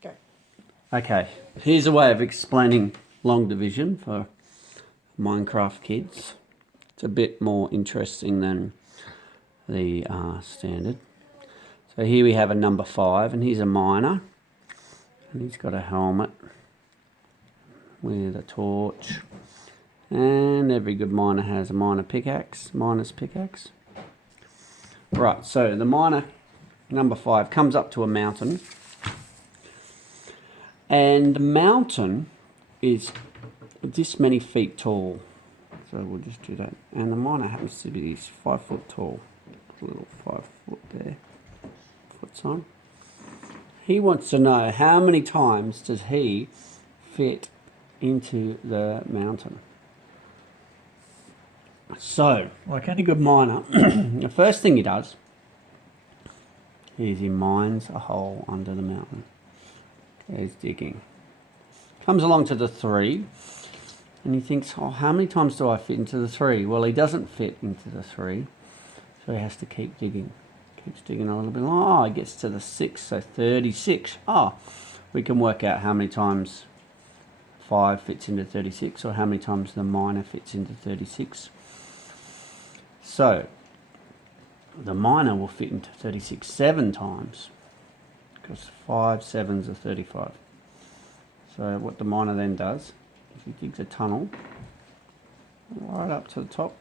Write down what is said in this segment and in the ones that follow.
Okay. Okay, here's a way of explaining long division for Minecraft kids. It's a bit more interesting than the standard. So here we have a number 5, and he's a miner, and he's got a helmet with a torch, and every good miner has a miner's pickaxe. Right, so the miner, number 5, comes up to a mountain, and the mountain is this many feet tall. So we'll just do that. And the miner happens to be 5 foot tall. A little 5 foot there. Foot sign. He wants to know how many times does he fit into the mountain. So, like any good miner, the first thing he does is he mines a hole under the mountain. He's digging. Comes along to the 3, and he thinks, oh, how many times do I fit into the 3? Well, he doesn't fit into the 3, so he has to keep digging. Keeps digging a little bit long. Oh, he gets to the 6, so 36. Oh, we can work out how many times 5 fits into 36, or how many times the miner fits into 36. So, the miner will fit into 36 7 times, because 5 7s are 35. So what the miner then does is he digs a tunnel right up to the top,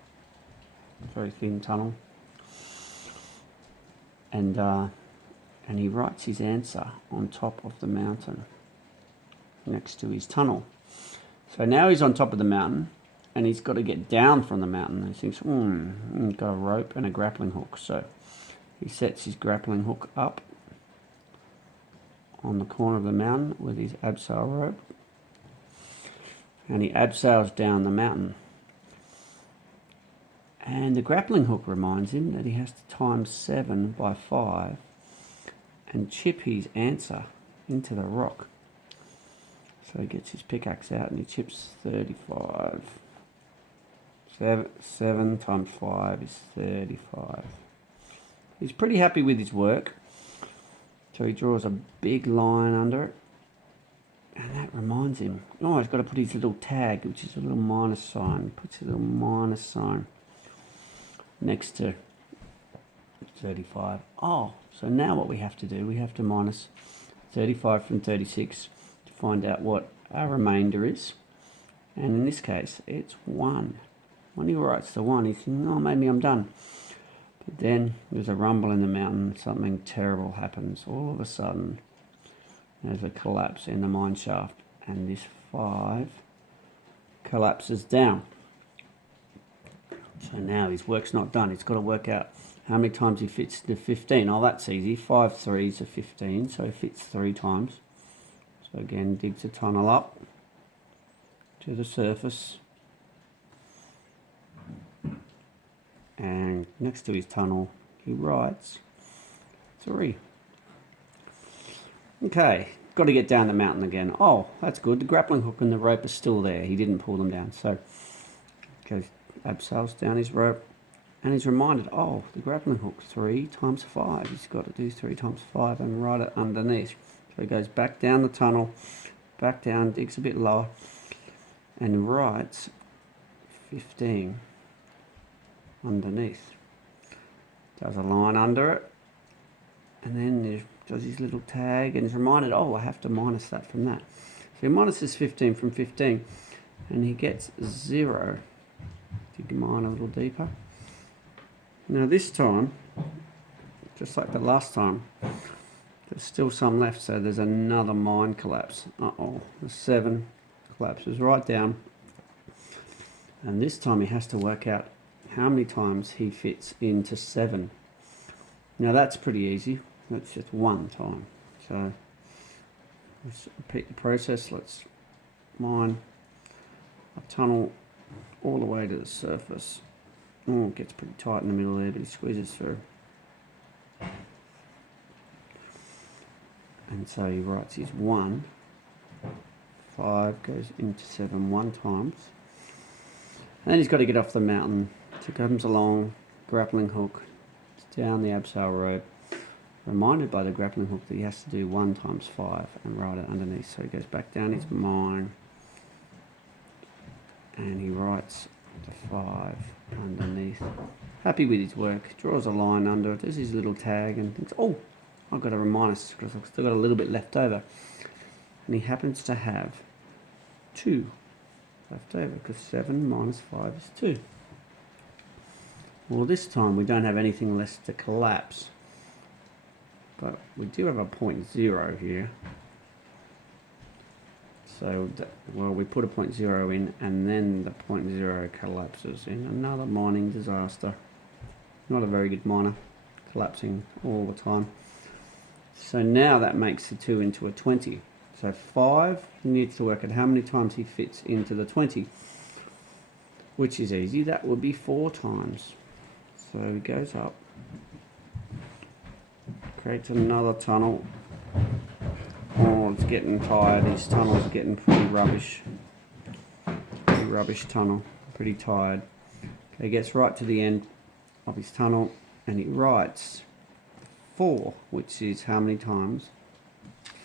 very thin tunnel, and he writes his answer on top of the mountain next to his tunnel. So now he's on top of the mountain, and he's got to get down from the mountain. And he thinks, he's got a rope and a grappling hook. So he sets his grappling hook up on the corner of the mountain with his abseil rope, and he abseils down the mountain. And the grappling hook reminds him that he has to times 7 by 5 and chip his answer into the rock. So he gets his pickaxe out and he chips 35. 7 times 5 is 35. He's pretty happy with his work. So he draws a big line under it. And that reminds him, oh, he's got to put his little tag, which is a little minus sign. He puts a little minus sign next to 35. Oh, so now what we have to do, we have to minus 35 from 36 to find out what our remainder is. And in this case, it's 1. When he writes the 1, he's thinking, oh, maybe I'm done. But then there's a rumble in the mountain. Something terrible happens. All of a sudden, there's a collapse in the mine shaft, and this 5 collapses down. So now his work's not done. He's got to work out how many times he fits into 15. Oh, that's easy. 5 3s are 15, so he fits 3 times. So again, digs a tunnel up to the surface. And next to his tunnel, he writes 3. Okay, got to get down the mountain again. Oh, that's good. The grappling hook and the rope are still there. He didn't pull them down. So, goes abseils down his rope, and he's reminded, oh, the grappling hook, 3 times 5. He's got to do 3 times 5 and write it underneath. So he goes back down the tunnel, back down, digs a bit lower, and writes 15 underneath. Does a line under it, and then does his little tag, and he's reminded, oh, I have to minus that from that. So he minuses 15 from 15, and he gets 0. Dig mine a little deeper. Now this time, just like the last time, there's still some left, so there's another mine collapse. Uh-oh, the 7 collapses right down, and this time he has to work out how many times he fits into 7. Now that's pretty easy. That's just 1 time. So let's repeat the process. Let's mine a tunnel all the way to the surface. Oh, it gets pretty tight in the middle there, but he squeezes through. And so he writes his 1. 5 goes into 7 1 times. And then he's got to get off the mountain. So comes along, grappling hook, down the abseil rope, reminded by the grappling hook that he has to do 1 times 5 and write it underneath. So he goes back down his mine and he writes the 5 underneath. Happy with his work, draws a line under it, does his little tag and thinks, oh, I've got a minus because I've still got a little bit left over. And he happens to have 2 left over because 7 minus 5 is 2. Well, this time we don't have anything less to collapse, but we do have a 0.0 here. So, well, we put a 0.0 in and then the 0.0 collapses in another mining disaster. Not a very good miner, collapsing all the time. So now that makes the 2 into a 20. So 5, he needs to work out how many times he fits into the 20, which is easy. That would be 4 times. So he goes up, creates another tunnel. Oh, it's getting tired. His tunnel's getting pretty rubbish. Pretty rubbish tunnel. Pretty tired. Okay, he gets right to the end of his tunnel and he writes 4, which is how many times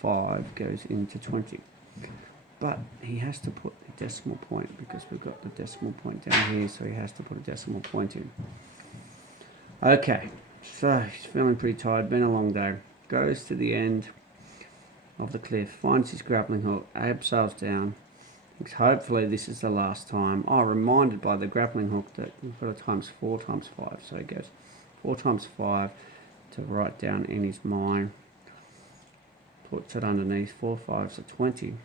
5 goes into 20. But he has to put a decimal point because we've got the decimal point down here, so he has to put a decimal point in. Okay, so he's feeling pretty tired, been a long day. Goes to the end of the cliff, finds his grappling hook, abseils down, thinks hopefully this is the last time. Oh, reminded by the grappling hook that we've got a times 4 times 5, so he goes 4 times 5 to write down in his mine, puts it underneath, 4 5s are 20,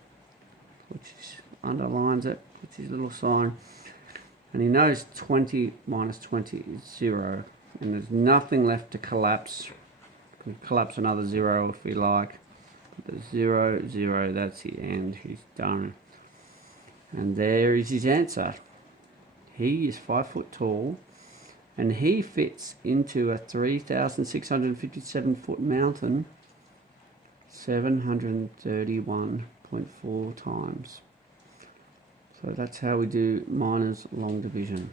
which is, underlines it, puts his little sign, and he knows 20 minus 20 is 0, and there's nothing left to collapse. We can collapse another 0 if we like. But the 0, 0, that's the end. He's done. And there is his answer. He is 5 foot tall, and he fits into a 3,657 foot mountain 731.4 times. So that's how we do miners long division.